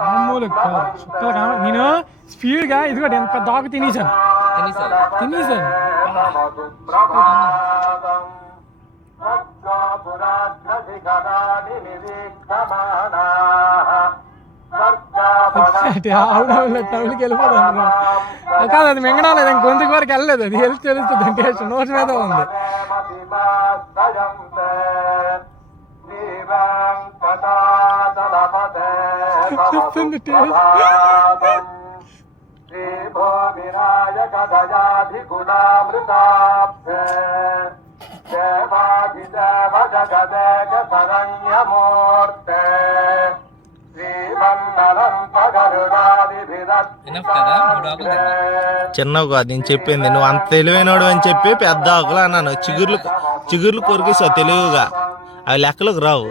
మామూలు కాదు చుక్కలు కావాలి. నేను స్పీడ్గా ఇదిగో ఎంత పెద్ద ఆకు తినేసాను. టౌన్కి వెళ్ళిపోతాను కాదు, అది మింగడాలేదు, ఇంక గొంతుకు వరకు వెళ్ళలేదు. అది హెల్త్ తెలుస్తుంది అంటే నోటి మీద ఉంది. చిన్నవి కాదు నేను చెప్పింది, నువ్వు అంత తెలివైనడు అని చెప్పి పెద్ద ఆకులు అన్నాను. చిగుర్లు కొరికేసావు తెలివిగా, అవి లెక్కలకు రావు.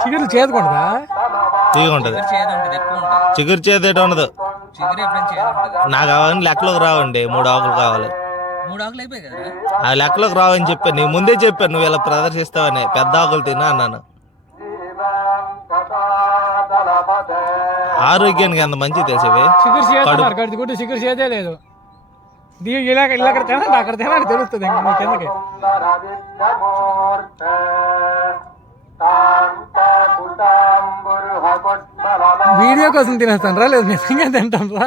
చిగురు చేదుకుంటుందా? తీగుంటది, చిగురు చేదేట ఉండదు. నాకు అవన్నీ లెక్కలకు రావండి. 3 ఆకులు కావాలి. ఆ లెక్కలకు రావని చెప్పాను, నీ ముందే చెప్పాను నువ్వు ఇలా ప్రదర్శిస్తావని. పెద్ద ఆకులు తిన్నా అన్నాను. ఆరోగ్యానికి ఎంత మంచిది తెలిసేవి. చిగురు చేదే లేదు. ఇలా అక్కడ తినండి, అక్కడ తినండి తెలుస్తుంది ఇంకా మీ కిందకి. వీడియో కోసం తినేస్తాను రా, లేదు నిజంగా తింటాను రా.